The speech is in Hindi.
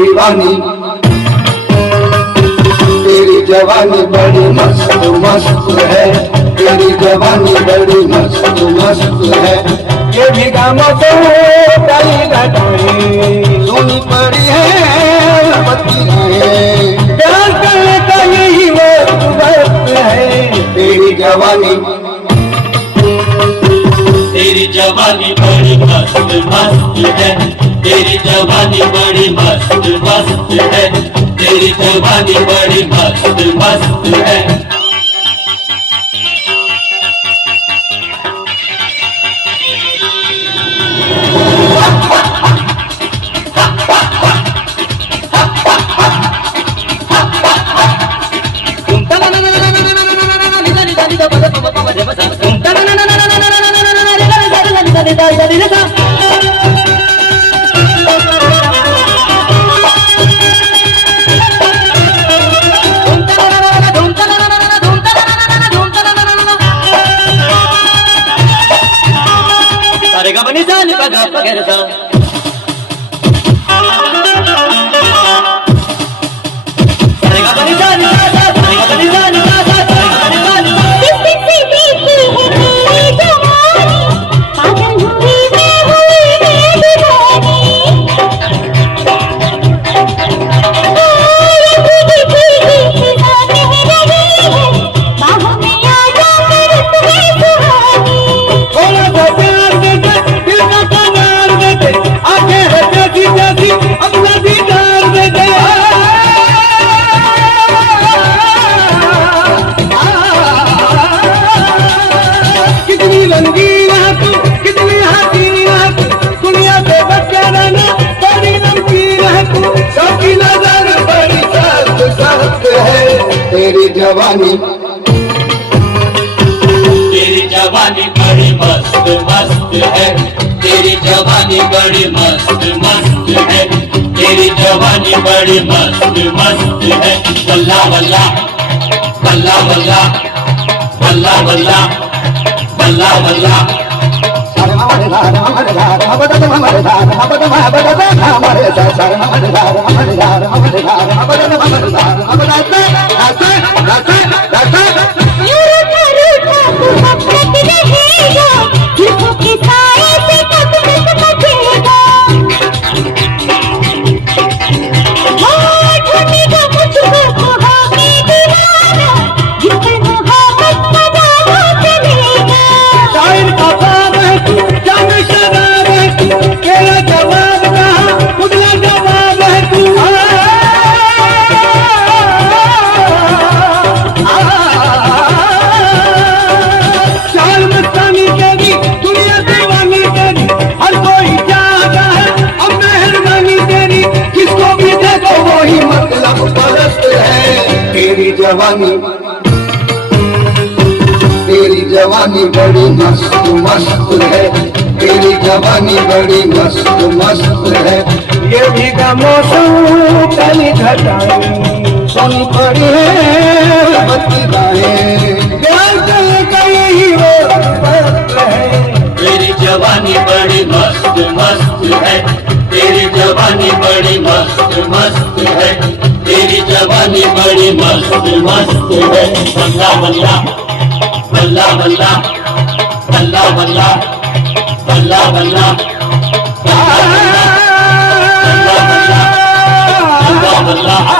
दीवानी, तेरी जवानी बड़ी मस्त मस्त है, तेरी जवानी बड़ी मस्त मस्त है। ये भी गामों को काली घटाएं सोनी पड़ी है बत्ती है, प्यार करने का यही वक्त है। तेरी जवानी, तेरी जवानी बड़ी मस्त मस्त है, तेरी जवानी बड़ी मस्त मस्त है, तेरी जवानी बड़ी मस्त मस्त है। तेरी जवानी, तेरी जवानी बड़ी मस्त मस्त है, तेरी जवानी बड़ी मस्त मस्त है, तेरी जवानी बड़ी मस्त मस्त है। वल्ला वल्ला वल्ला वल्ला वल्ला वल्ला वल्ला वल्ला तेरी जवानी, तेरी जवानी बड़ी मस्त मस्त है, तेरी जवानी बड़ी मस्त मस्त है। ये भी का मौसम काली घटाएं सोनी पड़ी है बत्ती गाएं, प्यार करने का यही वक्त है। तेरी जवानी बड़ी मस्त मस्त है, तेरी जवानी बड़ी मस्त मस्त है, तेरी जवानी बड़ी मस्त मस्त है। वल्ला वल्ला वल्ला वल्ला वल्ला वल्ला वल्ला वल्ला वल्ला वल्ला वल्ला वल्ला